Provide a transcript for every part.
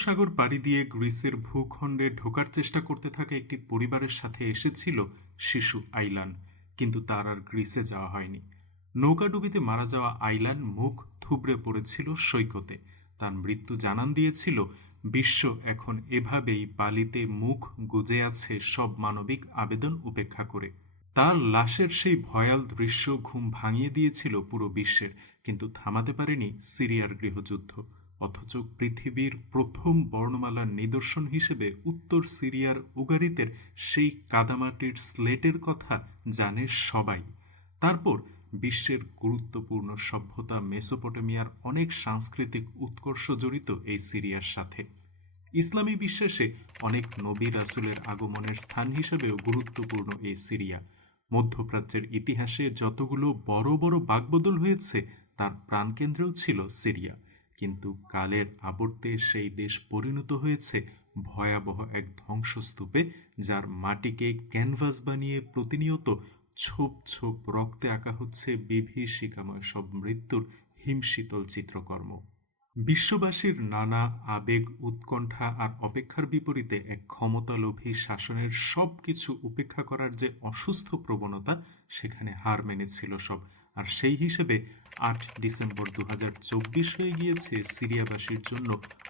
ভূমধ্যসাগর পাড়ি দিয়ে গ্রিসের ভূখণ্ডে ঢোকার চেষ্টা করতে থাকা একটি পরিবারের সাথে এসেছিল শিশু আইলান, কিন্তু তার আর গ্রিসে যাওয়া হয়নি। নৌকাডুবিতে মারা যাওয়া আইলান মুখ থুবড়ে পড়েছিল সৈকতে। তার মৃত্যু জানান দিয়েছিল, বিশ্ব এখন এভাবেই বালিতে মুখ গুজে আছে সব মানবিক আবেদন উপেক্ষা করে। তার লাশের সেই ভয়াল দৃশ্য ঘুম ভাঙিয়ে দিয়েছিল পুরো বিশ্বের, কিন্তু থামাতে পারেনি সিরিয়ার গৃহযুদ্ধ। অথচ পৃথিবীর প্রথম বর্ণমালার নিদর্শন হিসেবে উত্তর সিরিয়ার উগারিতের সেই কাদামাটির স্লেটের কথা জানে সবাই। তারপর বিশ্বের গুরুত্বপূর্ণ সভ্যতা মেসোপটেমিয়ার অনেক সাংস্কৃতিক উৎকর্ষ জড়িত এই সিরিয়ার সাথে। ইসলামী বিশ্বাসে অনেক নবী রাসুলের আগমনের স্থান হিসেবেও গুরুত্বপূর্ণ এই সিরিয়া। মধ্যপ্রাচ্যের ইতিহাসে যতগুলো বড় বড় বাকবদল হয়েছে, তার প্রাণকেন্দ্রেও ছিল সিরিয়া। কিন্তু কালের আবর্তে সেই দেশ পরিণত হয়েছে ভয়াবহ এক ধ্বংসস্তূপে, যার মাটিকে ক্যানভাস বানিয়ে প্রতিনিয়ত ছোপ ছোপ রক্তে আঁকা হচ্ছে বিভীষিকাময় সব মৃত্যুর হিমশীতল চিত্রকর্ম। বিশ্ববাসীর নানা আবেগ, উৎকণ্ঠা আর অপেক্ষার বিপরীতে এক ক্ষমতালোভী শাসনের সব কিছু উপেক্ষা করার যে অসুস্থ প্রবণতা, সেখানে হার মেনেছিল সব আর সেই হিসেবে আট ডিসেম্বর দু হয়ে গিয়েছে সিরিয়াবাসীর জন্য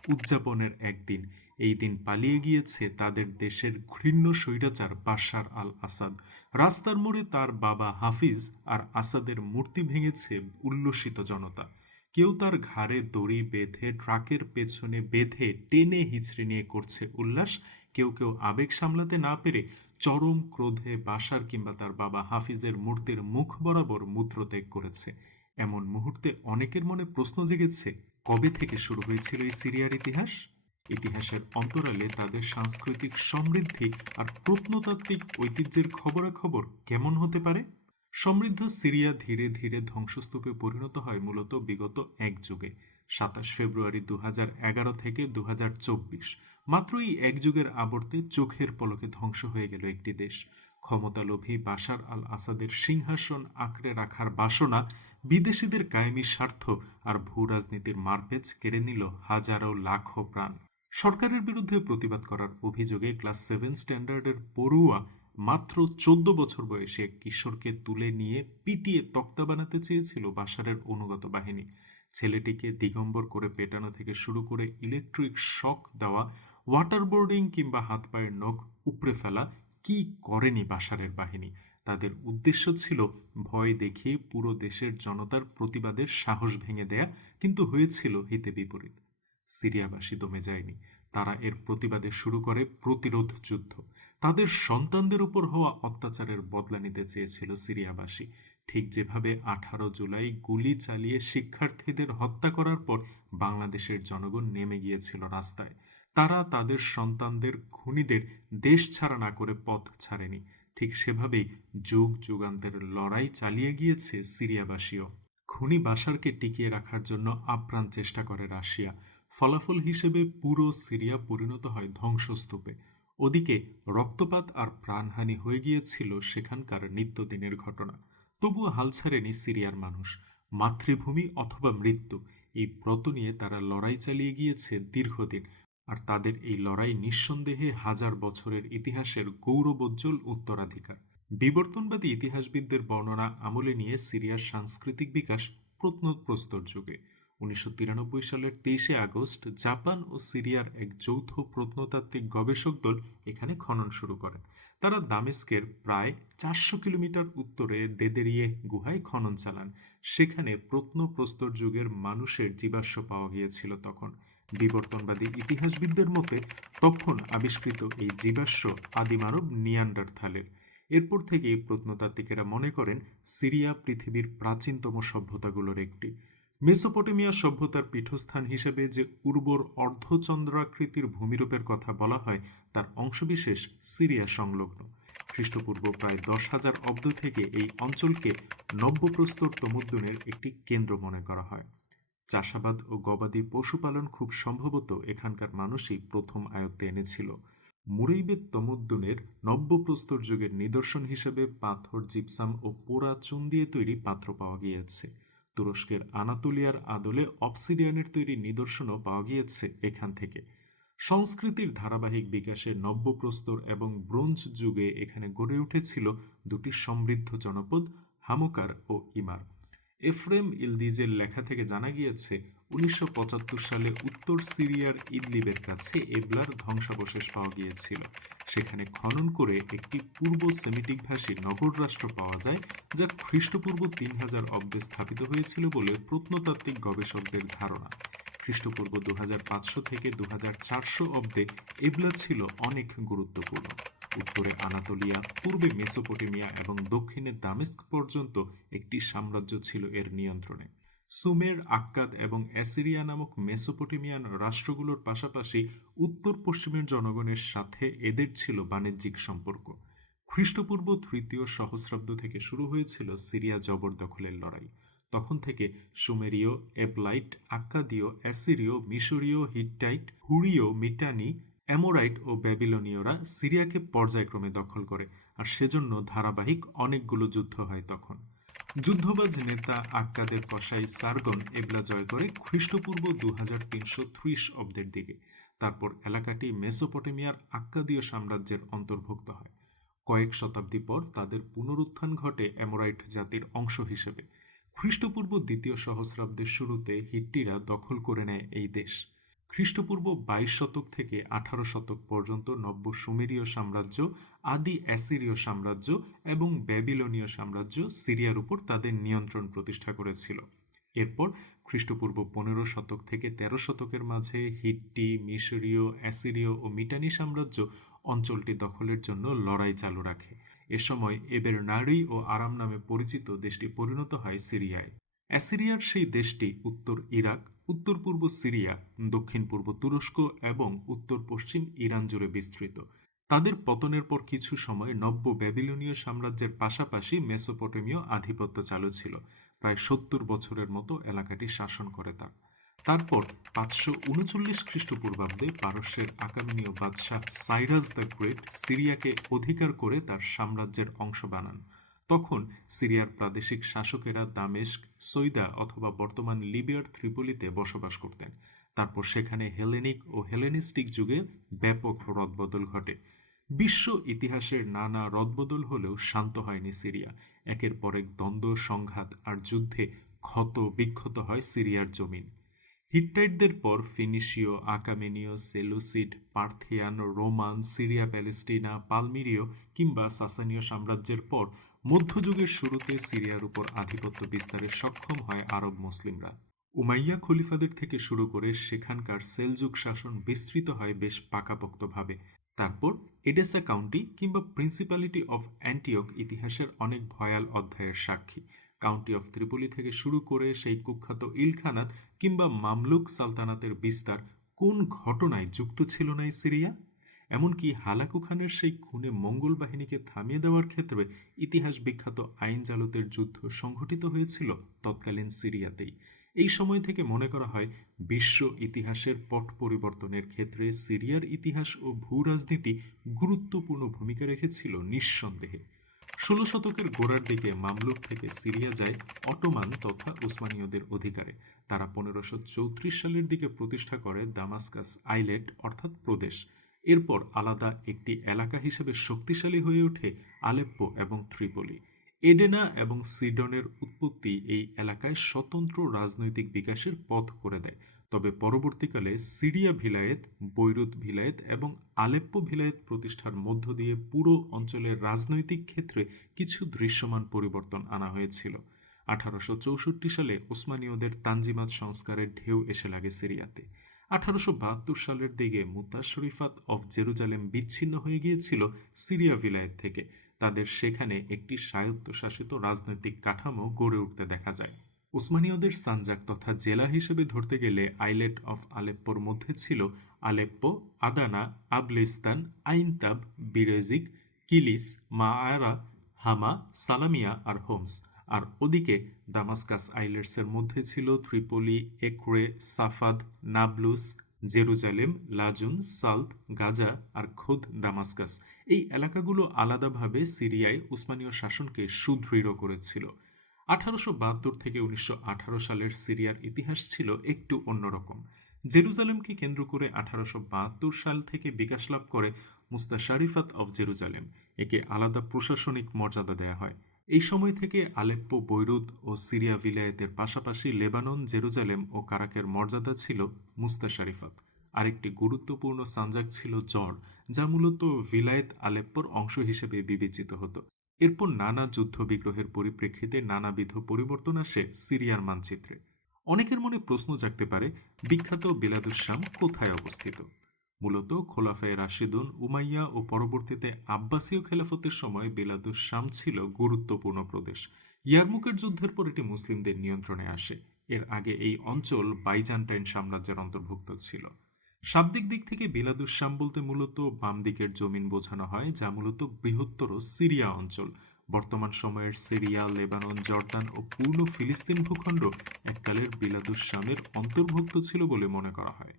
উদযাপনের একদিন। এই দিন পালিয়ে গিয়েছে তাদের দেশের ঘৃণ্য স্বৈরাচার বাশার আল আসাদ রাস্তার মোড়ে তার বাবা হাফিজ আর আসাদের মূর্তি ভেঙেছে উল্লসিত জনতা। কেউ তার ঘাড়ে দড়ি বেঁধে, ট্রাকের পেছনে বেঁধে, টেনে হিচড়ে নিয়ে করছে উল্লাস। কেউ কেউ আবেগ সামলাতে না পেরে চরম ক্রোধে বাসার কিংবা তার বাবা হাফিজের মূর্তির মুখ বরাবর মূত্রত্যাগ করেছে। এমন মুহূর্তে অনেকের মনে প্রশ্ন জেগেছে, কবে থেকে শুরু হয়েছিল এই সিরিয়ার ইতিহাস? ইতিহাসের অন্তরালে তাদের সাংস্কৃতিক সমৃদ্ধি আর প্রত্নতাত্ত্বিক ঐতিহ্যের খবরাখবর কেমন হতে পারে? সমৃদ্ধ সিরিয়া ধীরে ধীরে ধ্বংসস্তূপে পরিণত হয় মূলত বিগত এক যুগে, সাতাশ ফেব্রুয়ারি দু হাজার এগারো থেকে দু হাজার চব্বিশ। মাত্র এই এক যুগের আবর্তে চোখের পলকে ধ্বংস হয়ে গেল একটি দেশ। ক্ষমতালোভী বাশার আল আসাদের সিংহাসন আঁকড়ে রাখার বাসনা বিদেশিদের কায়েমি স্বার্থ আর ভূ রাজনীতির মারপেচ কেড়ে নিল হাজারো লাখো প্রাণ। সরকারের বিরুদ্ধে প্রতিবাদ করার অভিযোগে ক্লাস সেভেন স্ট্যান্ডার্ডের পড়ুয়া মাত্র চোদ্দ বছর বয়সে এক কিশোরকে তুলে নিয়ে পিটিয়ে তক্তা বানাতে চেয়েছিল বাসারের অনুগত বাহিনী। ছেলেটিকে দিগম্বর করে পেটানো থেকে শুরু করে ইলেকট্রিক শক দেওয়া ওয়াটারবোর্ডিং কিংবা হাত পায়ের নখ উপড়ে ফেলা কি করেনি বাসারের বাহিনী? তাদের উদ্দেশ্য ছিল ভয় দেখিয়ে পুরো দেশের জনতার প্রতিবাদের সাহস ভেঙে দেয়া, কিন্তু হয়েছিল হিতে বিপরীত। সিরিয়াবাসী দমে যায়নি। তারা এর প্রতিবাদে শুরু করে প্রতিরোধ যুদ্ধ। তাদের সন্তানদের উপর হওয়া অত্যাচারের বদলা নিতে চেয়েছিল সিরিয়াবাসী। ঠিক যেভাবে আঠারো জুলাই গুলি চালিয়ে শিক্ষার্থীদের হত্যা করার পর বাংলাদেশের জনগণ নেমে গিয়েছিল রাস্তায়। তারা তাদের সন্তানদের খুনিদের দেশ ছাড়া না করে পথ ছাড়েনি। ঠিক সেভাবেই যুগ যুগান্তের লড়াই চালিয়ে গিয়েছে সিরিয়াবাসীও। খুনি বাসারকে টিকিয়ে রাখার জন্য আপ্রাণ চেষ্টা করে রাশিয়া। ফলাফল হিসেবে পুরো সিরিয়া পরিণত হয় ধ্বংসস্তূপে। ওদিকে রক্তপাত আর প্রাণহানি হয়ে গিয়েছিল সেখানকার নিত্যদিনের ঘটনা। তবুও হাল ছাড়েনি সিরিয়ার মানুষ। মাতৃভূমি অথবা মৃত্যু, এই ব্রত নিয়ে তারা লড়াই চালিয়ে গিয়েছে দীর্ঘদিন। আর তাদের এই লড়াই নিঃসন্দেহে হাজার বছরের ইতিহাসের গৌরবোজ্জ্বল উত্তরাধিকার। বিবর্তনবাদী ইতিহাসবিদদের বর্ণনা আমলে নিয়ে সিরিয়ার সাংস্কৃতিক বিকাশ প্রত্নপ্রস্তর যুগে। উনিশশো তিরানব্বই সালের তেইশে আগস্ট জাপান ও সিরিয়ার এক যৌথ প্রত্নতাত্ত্বিক গবেষক দল এখানে খনন শুরু করেন। তারা দামেস্কের প্রায় চারশো কিলোমিটার উত্তরে দেদেরিয়ে গুহায় খনন চালান। সেখানে প্রত্নপ্রস্তর যুগের মানুষের জীবাশ্ম পাওয়া গিয়েছিল তখন। বিবর্তনবাদী ইতিহাসবিদদের মতে, তখন আবিষ্কৃত এই জীবাশ্ম আদিমানব নিয়ান্ডারথালের। এরপর থেকেই প্রত্নতাত্ত্বিকেরা মনে করেন, সিরিয়া পৃথিবীর প্রাচীনতম সভ্যতাগুলোর একটি। মেসোপটেমিয়া সভ্যতার পীঠস্থান হিসেবে যে উর্বর অর্ধচন্দ্রাকৃতির ভূমিরূপের কথা বলা হয়, তার অংশবিশেষ সিরিয়া সংলগ্ন। খ্রিস্টপূর্ব প্রায় দশ হাজার অব্দ থেকে এই অঞ্চলকে নব্যপ্রস্তর তমুদ্দনের একটি কেন্দ্র মনে করা হয়। চাষাবাদ ও গবাদি পশুপালন খুব সম্ভবত এখানকার মানুষই প্রথম আয়ত্তে এনেছিল। মুরেইবেদ তমুদ্দুনের নব্যপ্রস্তর যুগের নিদর্শন হিসেবে পাথর, জিপসাম ও পোড়া চুন দিয়ে তৈরি পাত্র পাওয়া গিয়েছে। তুরস্কের আনাতুলিয়ার আদলে অবসিডিয়ানের তৈরি নিদর্শনও পাওয়া গিয়েছে এখান থেকে। সংস্কৃতির ধারাবাহিক বিকাশে নব্যপ্রস্তর এবং ব্রোঞ্জ যুগে এখানে গড়ে উঠেছিল দুটি সমৃদ্ধ জনপদ, হামুকার ও ইমার। এফ্রেম ইলদিজের লেখা থেকে জানা গিয়েছে, উনিশশো সালে উত্তর সিরিয়ার ইদলিবের কাছে এবলার ধ্বংসাবশেষ পাওয়া গিয়েছিল। সেখানে খনন করে একটি পূর্ব সেমিটিক ভাষী নগর রাষ্ট্র পাওয়া যায়, যা খ্রিস্টপূর্ব তিন হাজার অব্দে স্থাপিত হয়েছিল বলে প্রত্নতাত্ত্বিক গবেষকদের ধারণা। খ্রিস্টপূর্ব দু হাজার পাঁচশো থেকে দু হাজার চারশো অব্দে এবলা ছিল অনেক গুরুত্বপূর্ণ। উত্তরে আনাতোলিয়া, পূর্বে মেসোপটেমিয়া এবং দক্ষিণে দামেস্ক পর্যন্ত একটি সাম্রাজ্য ছিল এর নিয়ন্ত্রণে। সুমের, আক্কাদ এবং অ্যাসিরিয়া নামক মেসোপটেমিয়ান রাষ্ট্রগুলোর পাশাপাশি উত্তর পশ্চিমের জনগণের সাথে এদের ছিল বাণিজ্যিক সম্পর্ক। খ্রিস্টপূর্ব তৃতীয় সহস্রাব্দ থেকে শুরু হয়েছিল সিরিয়া জবরদখলের লড়াই। তখন থেকে সুমেরীয়, এপলাইট, আক্কাদীয়, অ্যাসিরীয়, মিশরীয়, হিটটাইট হুড়ীয় মিটানি অ্যামোরাইট ও ব্যাবিলনীয়রা সিরিয়াকে পর্যায়ক্রমে দখল করে, আর সেজন্য ধারাবাহিক অনেকগুলো যুদ্ধ হয় তখন। যুদ্ধবাজ নেতা আক্কাদের কসাই সার্গন এবলা জয় করে খ্রিস্টপূর্ব দু হাজার তিনশো ত্রিশ অব্দের দিকে। তারপর এলাকাটি মেসোপটেমিয়ার আক্কাদীয় সাম্রাজ্যের অন্তর্ভুক্ত হয়। কয়েক শতাব্দী পর তাদের পুনরুত্থান ঘটে অ্যামোরাইট জাতির অংশ হিসেবে। খ্রিস্টপূর্ব দ্বিতীয় সহস্রাব্দের শুরুতে হিট্টিরা দখল করে নেয় এই দেশ। খ্রিস্টপূর্ব বাইশ শতক থেকে আঠারো শতক পর্যন্ত নব্য সুমেরীয় সাম্রাজ্য, আদি অ্যাসিরীয় সাম্রাজ্য এবং ব্যাবিলনীয় সাম্রাজ্য সিরিয়ার উপর তাদের নিয়ন্ত্রণ প্রতিষ্ঠা করেছিল। এরপর খ্রিস্টপূর্ব পনেরো শতক থেকে তেরো শতকের মাঝে হিট্টি, মিশরীয়, অ্যাসিরীয় ও মিটানি সাম্রাজ্য অঞ্চলটি দখলের জন্য লড়াই চালু রাখে। এ সময় এবের নারী ও আরাম নামে পরিচিত দেশটি পরিণত হয় সিরিয়ায়। অ্যাসিরিয়ার সেই দেশটি উত্তর ইরাক, উত্তর পূর্ব সিরিয়া, দক্ষিণ পূর্ব তুরস্ক এবং উত্তর পশ্চিম ইরান জুড়ে বিস্তৃত। তাদের পতনের পর কিছু সময় নব্য ব্যাবিলনীয় সাম্রাজ্যের পাশাপাশি মেসোপটেমীয় আধিপত্য চালু ছিল। প্রায় সত্তর বছরের মতো এলাকাটি শাসন করে তার। তারপর পাঁচশো উনচল্লিশ খ্রিস্টপূর্বাব্দে পারস্যের আকামিনীয় বাদশাহ সাইরাস দ্য গ্রেট সিরিয়াকে অধিকার করে তার সাম্রাজ্যের অংশ বানান। তখন সিরিয়ার প্রাদেশিক শাসকেরা দামেস্ক সৈদা অথবা বর্তমান লিবিয়ার ত্রিপলিতে বসবাস করতেন। তারপর সেখানে হেলেনিক ও হেলেনিস্টিক যুগে ব্যাপক রদবদল ঘটে। বিশ্ব ইতিহাসের নানা রদবদল হলেও শান্ত হয়নি সিরিয়া। একের পর এক দ্বন্দ্ব, সংঘাত আর যুদ্ধে ক্ষত বিক্ষত হয় সিরিয়ার জমিন। হিট্টাইটদের পর ফিনিশীয়, আকামেনীয়, Seleucid, Parthian, Roman, Syria, Palestina, পালমিরীয় কিংবা সাসানীয় সাম্রাজ্যের পর মধ্যযুগের শুরুতে সিরিয়ার উপর আধিপত্য বিস্তারে সক্ষম হয় আরব মুসলিমরা। উমাইয়া খলিফাদের থেকে শুরু করে সেখানকার সেলযুগ শাসন বিস্তৃত হয় বেশ পাকাপোক্তভাবে। তারপর এডেসা কাউন্টি কিংবা প্রিন্সিপালিটি অফ অ্যান্টিওক ইতিহাসের অনেক ভয়াল অধ্যায়ের সাক্ষী। কাউন্টি অফ ত্রিপলি থেকে শুরু করে সেই কুখ্যাত ইলখানাত কিংবা মামলুক সালতানাতের বিস্তার কোন ঘটনায় যুক্ত ছিল না সিরিয়া? এমনকি হালাকু খানের সেই খুনে মঙ্গল বাহিনীকে থামিয়ে দেওয়ার ক্ষেত্রে ইতিহাস বিখ্যাত আইন জালতের যুদ্ধ সংঘটিত হয়েছিল তৎকালীন সিরিয়াতেই। এই সময় থেকে মনে করা হয়, বিশ্ব ইতিহাসের পট পরিবর্তনের ক্ষেত্রে সিরিয়ার ইতিহাস ও ভূ রাজনীতি গুরুত্বপূর্ণ ভূমিকা রেখেছিল নিঃসন্দেহে। ষোলো শতকের গোড়ার দিকে মামলুক থেকে সিরিয়া যায় অটোমান তথা উসমানীয়দের অধিকারে। তারা পনেরোশো চৌত্রিশ সালের দিকে প্রতিষ্ঠা করে দামাস্কাস আইলেট অর্থাৎ প্রদেশ। এরপর আলাদা একটি এলাকা হিসেবে শক্তিশালী হয়ে ওঠে আলেপ্পো এবং ত্রিপলি। এডেনা এবং সিডনের উৎপত্তি এই এলাকায় স্বতন্ত্র রাজনৈতিক বিকাশের পথ করে দেয়। তবে পরবর্তীকালে সিরিয়া ভিলায়েত, বৈরুত ভিলায়েত এবং আলেপ্পো ভিলায়েত প্রতিষ্ঠার মধ্য দিয়ে পুরো অঞ্চলের রাজনৈতিক ক্ষেত্রে কিছু দৃশ্যমান পরিবর্তন আনা হয়েছিল। আঠারোশো চৌষট্টি সালে ওসমানীয়দের তানজিমাত সংস্কারের ঢেউ এসে লাগে সিরিয়াতে। আঠারোশো বাহাত্তর সালের দিকে মুতা শরীফাত অফ জেরুজালেম বিচ্ছিন্ন হয়ে গিয়েছিল সিরিয়া ভিলায়েত থেকে। তাদের সেখানে একটি স্বায়ত্তশাসিত রাজনৈতিক কাঠামো গড়ে উঠতে দেখা যায়। উসমানীয়দের সানজাক তথা জেলা হিসেবে ধরতে গেলে আইলেট অফ আলেপ্পোর মধ্যে ছিল আলেপ্পো, আদানা, আবলেস্তান, আইনতাব, বিরেজিক, কিলিস মায়ারা হামা, সালামিয়া আর হোমস। আর ওদিকে দামাস্কাস আইলেটসের মধ্যে ছিল ত্রিপলি, একরে Safad Nablus, Jerusalem, Lajjun, Salt, Gaza আর খোদ দামাস্কাস। এই এলাকাগুলো আলাদাভাবে সিরিয়ায় উসমানীয় শাসনকে সুদৃঢ় করেছিল। আঠারোশো বাহাত্তর থেকে উনিশশো আঠারো সালের সিরিয়ার ইতিহাস ছিল একটু অন্যরকম। জেরুজালেমকে কেন্দ্র করে আঠারোশো বাহাত্তর সাল থেকে বিকাশ লাভ করে মুস্তা শারিফাত অফ জেরুজালেম, একে আলাদা প্রশাসনিক মর্যাদা দেয়া হয়। এই সময় থেকে আলেপ্পো বৈরুদ ও সিরিয়া ভিলায়েতের পাশাপাশি লেবানন, জেরুজালেম ও কারাকের মর্যাদা ছিল মুস্তা শারিফাত আরেকটি গুরুত্বপূর্ণ সানজাক ছিল জর্ড, যা মূলত ভিলায়েত আলেপ্পোর অংশ হিসেবে বিবেচিত হতো। এরপর নানা যুদ্ধ বিগ্রহের পরিপ্রেক্ষিতে নানাবিধ পরিবর্তন আসে সিরিয়ার মানচিত্রে। অনেকের মনে প্রশ্ন জাগতে পারে, বিখ্যাত বিলাদুস-শাম কোথায় অবস্থিত? মূলত খোলাফায়ে রাশিদুন, উমাইয়া ও পরবর্তীতে আব্বাসীয় খেলাফতের সময় বিলাদুস-শাম ছিল গুরুত্বপূর্ণ প্রদেশ। ইয়ারমুকের যুদ্ধের পর এটি মুসলিমদের নিয়ন্ত্রণে আসে। এর আগে এই অঞ্চল বাইজান্টাইন সাম্রাজ্যের অন্তর্ভুক্ত ছিল। শাব্দিক দিক থেকে বিলাদুস-শাম বলতে মূলত বাম দিকের জমিন বোঝানো হয়, যা মূলত বৃহত্তর সিরিয়া অঞ্চল। বর্তমান সময়ের সিরিয়া, লেবানন, জর্দান ও পূর্ণ ফিলিস্তিন ভূখণ্ড এককালের বিলাদুস-শামের অন্তর্ভুক্ত ছিল বলে মনে করা হয়।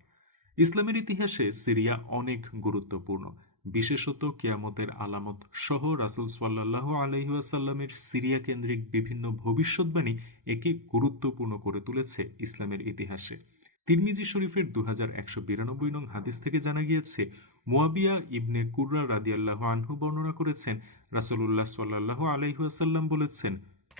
ইসলামের ইতিহাসে সিরিয়া অনেক গুরুত্বপূর্ণ। বিশেষত কিয়ামতের আলামত সহ রাসুল সাল্লাহ আলহিহাসাল্লামের সিরিয়া কেন্দ্রিক বিভিন্ন ভবিষ্যৎবাণী একে গুরুত্বপূর্ণ করে তুলেছে ইসলামের ইতিহাসে। তিরমিজি শরীফের দু হাজার একশো বিরানব্বই নং হাদিস থেকে জানা গিয়েছে, মুয়াবিয়া ইবনে কুর্রা রাদিয়াল্লাহ আনহু বর্ণনা করেছেন, রাসুলুল্লাহ সাল্লাহ আলহিহাসাল্লাম বলেছেন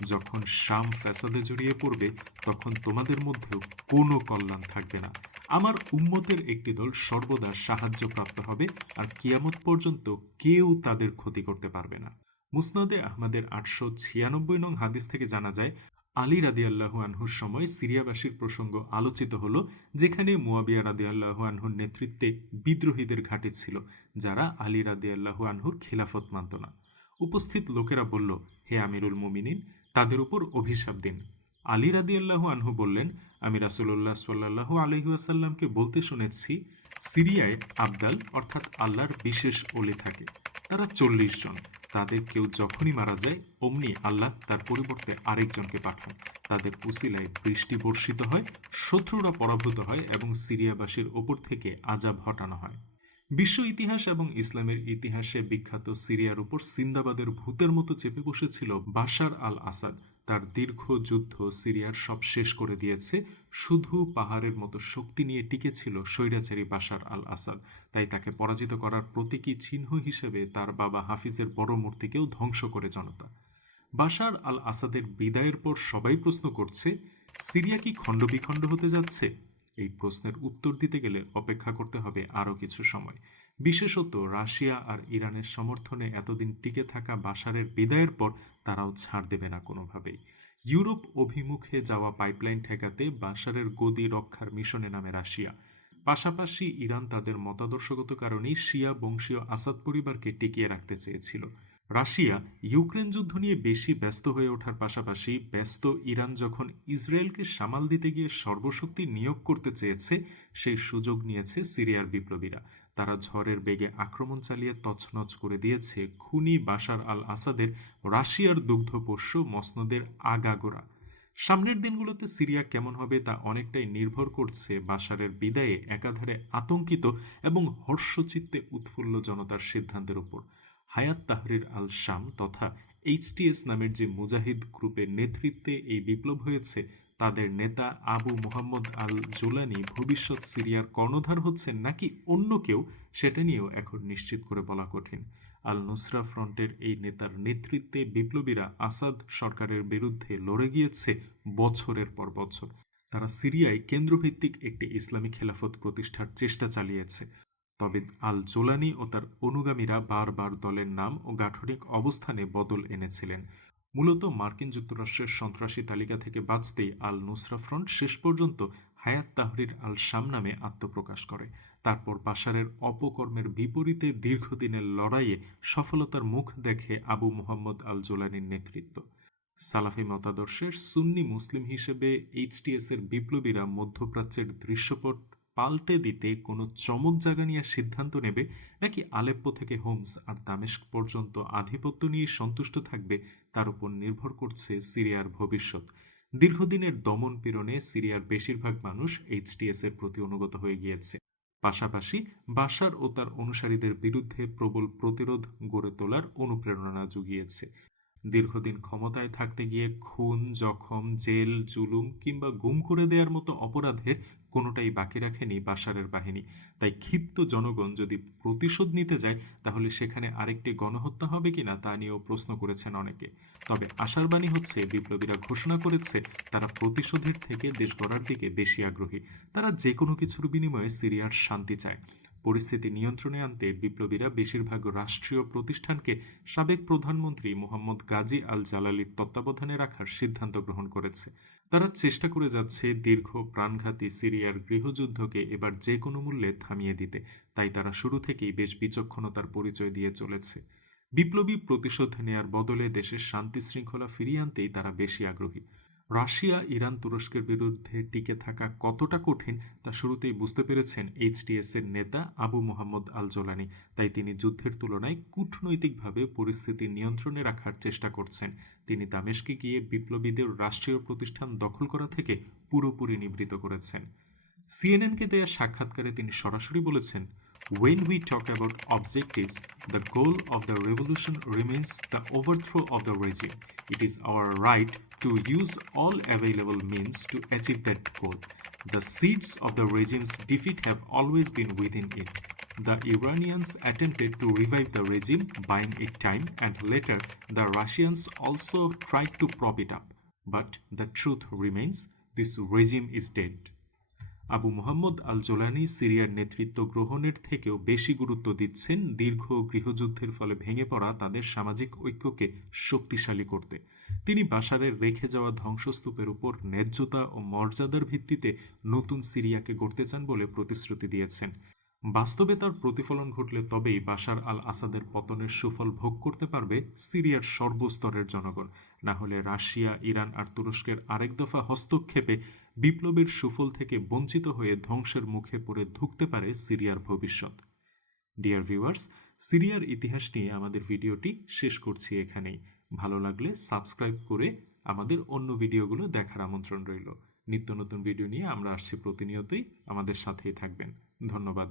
যখন শাম ফ্যাসাদে জড়িয়ে পড়বে, তখন তোমাদের মধ্যেও কোনো কল্যাণ থাকবে না। আমার উম্মতের একটি দল সর্বদা সাহায্যপ্রাপ্ত হবে, আর কিয়ামত পর্যন্ত কেউ তাদের ক্ষতি করতে পারবে না। মুসনাদে আহমদের আটশো ছিয়ানব্বই নং হাদিস থেকে জানা যায়, আলী রাদি আল্লাহু আনহুর সময় সিরিয়াবাসীর প্রসঙ্গ আলোচিত হল, যেখানে মুয়াবিয়া রাদি আল্লাহু আনহুর নেতৃত্বে বিদ্রোহীদের ঘাটে ছিল, যারা আলী রাদি আল্লাহু আনহুর খিলাফত মানত না। উপস্থিত লোকেরা বলল, হে আমিরুল মুমিনিন তাদের উপর অভিশাপ দিন। আলী রাদি আল্লাহু আনহু বললেন, আমি রাসুল্লাহ সাল্লাহু আলহিউসাল্লামকে বলতে শুনেছি, সিরিয়ায় আবদাল অর্থাৎ আল্লাহর বিশেষ অলি থাকে। তারা চল্লিশ জন। তাদের কেউ যখনই মারা যায়, অমনি আল্লাহ তার পরিবর্তে আরেকজনকে পাঠান। তাদের উসিলায় বৃষ্টি বর্ষিত হয়, শত্রুরা পরাভূত হয় এবং সিরিয়াবাসীর ওপর থেকে আজাব হটানো হয়। বিশ্ব ইতিহাস এবং ইসলামের ইতিহাসে বিখ্যাত সিরিয়ার উপর সিন্দাবাদের ভূতের মতো চেপে বসেছিল বাশার আল আসাদ তার দীর্ঘ যুদ্ধ সিরিয়ার সব শেষ করে দিয়েছে। শুধু পাহাড়ের মতো শক্তি নিয়ে টিকেছিল স্বৈরাচারী বাশার আল আসাদ তাই তাকে পরাজিত করার প্রতীকী চিহ্ন হিসেবে তার বাবা হাফিজের বড় মূর্তিকেও ধ্বংস করে জনতা। বাশার আল আসাদের বিদায়ের পর সবাই প্রশ্ন করছে, সিরিয়া কি খণ্ডবিখণ্ড হতে যাচ্ছে? এই প্রশ্নের উত্তর দিতে গেলে অপেক্ষা করতে হবে আরও কিছু সময়। বিশেষত রাশিয়া আর ইরানের সমর্থনে এতদিন টিকে থাকা বাশারের বিদায়ের পর তারাও ছাড় দেবে না কোনোভাবেই। ইউরোপ অভিমুখে যাওয়া পাইপলাইন ঠেকাতে বাশারের গদি রক্ষার মিশনে নামে রাশিয়া। পাশাপাশি ইরান তাদের মতাদর্শগত কারণেই শিয়া বংশীয় আসাদ পরিবারকে টিকিয়ে রাখতে চেয়েছিল। রাশিয়া ইউক্রেন যুদ্ধ নিয়ে বেশি ব্যস্ত হয়ে ওঠার পাশাপাশি ব্যস্ত ইরান যখন ইসরায়েলকে সামাল দিতে গিয়ে সর্বশক্তি নিয়োগ করতে চেয়েছে, সেই সুযোগ নিয়েছে সিরিয়ার বিপ্লবীরা। তারা ঝড়ের বেগে আক্রমণ চালিয়ে তছনছ করে দিয়েছে খুনি বাশার আল আসাদের রাশিয়ার দুগ্ধপোষ্য মসনদের আগাগোড়া। সামনের দিনগুলোতে সিরিয়া কেমন হবে তা অনেকটাই নির্ভর করছে বাশারের বিদায়ে একাধারে আতঙ্কিত এবং হর্ষচিত্তে উৎফুল্ল জনতার সিদ্ধান্তের উপর। হায়াত তাহরির আল শাম তথা এইচটিএস নামের যে মুজাহিদ গ্রুপের নেতৃত্বে এই বিপ্লব হয়েছে, তাদের নেতা আবু মুহাম্মদ আল জোলানি ভবিষ্যৎ সিরিয়ার কর্ণধার হচ্ছেন নাকি অন্য কেউ, সেটা নিয়েও এখন নিশ্চিত করে বলা কঠিন। আল নুসরা ফ্রন্টের এই নেতার নেতৃত্বে বিপ্লবীরা আসাদ সরকারের বিরুদ্ধে লড়ে গিয়েছে বছরের পর বছর। তারা সিরিয়ায় কেন্দ্রভিত্তিক একটি ইসলামী খেলাফত প্রতিষ্ঠার চেষ্টা চালিয়েছে। তবে আল জোলানি ও তার অনুগামীরা বারবার দলের নাম ও গাঠনিক অবস্থানে বদল এনেছিলেন। মূলত মার্কিন যুক্তরাষ্ট্রের সন্ত্রাসী তালিকা থেকে বাঁচতেই আল নুসরা ফ্রন্ট শেষ পর্যন্ত হায়াত তাহরির আল শাম নামে আত্মপ্রকাশ করে। তারপর বাশারের অপকর্মের বিপরীতে দীর্ঘদিনের লড়াইয়ে সফলতার মুখ দেখে আবু মোহাম্মদ আল জোলানির নেতৃত্ব। সালাফি মতাদর্শের সুন্নি মুসলিম হিসেবে এইচটিএস এর বিপ্লবীরা মধ্যপ্রাচ্যের দৃশ্যপট পাল্টে দিতে কোনো চমক জাগা নিয়ে সিদ্ধান্ত নেবে নাকি আলেপ্পো থেকে হোমস আর দামেস্ক পর্যন্ত আধিপত্য নিয়ে সন্তুষ্ট থাকবে তার উপর নির্ভর করছে সিরিয়ার ভবিষ্যৎ। দীর্ঘদিনের দমন পীড়নে সিরিয়ার বেশিরভাগ মানুষ এইচটিএস এর প্রতি অনুগত হয়ে গিয়েছে। পাশাপাশি বাশার ও তার অনুসারীদের বিরুদ্ধে প্রবল প্রতিরোধ গড়ে তোলার অনুপ্রেরণা জুগিয়েছে। দীর্ঘদিন ক্ষমতায় থাকতে গিয়ে খুন, জখম, জেল, জুলুম কিংবা গুম করে দেওয়ার মতো অপরাধের কোনোটাই বাকি রাখেনি বাশারের বাহিনী। তাই ক্ষিপ্ত জনগণ যদি প্রতিশোধ নিতে যায়, তাহলে সেখানে আরেকটি গণহত্যা হবে কিনা তা নিয়েও প্রশ্ন করেছেন অনেকে। তবে আশার বাণী হচ্ছে, বিপ্লবীরা ঘোষণা করেছে, তারা প্রতিশোধের থেকে দেশ গড়ার দিকে বেশি আগ্রহী। তারা যে কোনো কিছুর বিনিময়ে সিরিয়ার শান্তি চায়। পরিস্থিতি নিয়ন্ত্রণে আনতে বিপ্লবীরা বেশিরভাগ রাষ্ট্রীয় প্রতিষ্ঠানকে সাবেক প্রধানমন্ত্রী মোহাম্মদ গাজী আল জালালির তত্ত্বাবধানে রাখার সিদ্ধান্ত গ্রহণ করেছে। তারা চেষ্টা করে যাচ্ছে দীর্ঘ প্রাণঘাতী সিরিয়ার গৃহযুদ্ধকে এবার যে কোনো মূল্যে থামিয়ে দিতে। তাই তারা শুরু থেকেই বেশ বিচক্ষণতার পরিচয় দিয়ে চলেছে। বিপ্লবী প্রতিশোধ নেয়ার বদলে দেশের শান্তি শৃঙ্খলা ফিরিয়ে আনতেই তারা বেশি আগ্রহী। রাশিয়া, ইরান তুরস্কের বিরুদ্ধে টিকে থাকা কতটা কঠিন তা শুরুতেই বুঝতে পেরেছেন এইচটিএস এর নেতা আবু মোহাম্মদ আল জোলানি তাই তিনি যুদ্ধের তুলনায় কূটনৈতিকভাবে পরিস্থিতি নিয়ন্ত্রণে রাখার চেষ্টা করছেন। তিনি দামেশকে গিয়ে বিপ্লবীদের রাষ্ট্রীয় প্রতিষ্ঠান দখল করা থেকে পুরোপুরি নিবৃত করেছেন। সিএনএনকে দেয়া সাক্ষাৎকারে তিনি সরাসরি বলেছেন When we talk about objectives, the goal of the revolution remains the overthrow of the regime. It is our right to use all available means to achieve that goal. The seeds of the regime's defeat have always been within it. The Iranians attempted to revive the regime, buying it time, and later the Russians also tried to prop it up. But the truth remains this regime is dead. Abu Mohammad al Jolani সিরিয়ার নেতৃত্ব গ্রহণের থেকেও বেশি গুরুত্ব দিচ্ছেন দীর্ঘ গৃহযুদ্ধের ফলে ভেঙে পড়া তাদের সামাজিক ঐক্যকে শক্তিশালী করতে। তিনি বাসারের রেখে যাওয়া ধ্বংসস্তূপের উপর ন্যায্যতা ও মর্যাদার ভিত্তিতে নতুন সিরিয়াকে গড়তে চান বলে প্রতিশ্রুতি দিয়েছেন। বাস্তবে তার প্রতিফলন ঘটলে তবেই বাশার আল আসাদের পতনের সুফল ভোগ করতে পারবে সিরিয়ার সর্বস্তরের জনগণ। না হলে রাশিয়া, ইরান আর তুরস্কের আরেক দফা হস্তক্ষেপে বিপ্লবের সুফল থেকে বঞ্চিত হয়ে ধ্বংসের মুখে পড়ে ধুকতে পারে সিরিয়ার ভবিষ্যৎ। ডিয়ার ভিউয়ার্স সিরিয়ার ইতিহাস নিয়ে আমাদের ভিডিওটি শেষ করছি এখানেই। ভালো লাগলে সাবস্ক্রাইব করে আমাদের অন্য ভিডিওগুলো দেখার আমন্ত্রণ রইল। নিত্য নতুন ভিডিও নিয়ে আমরা আসছি প্রতিনিয়তই। আমাদের সাথেই থাকবেন। ধন্যবাদ।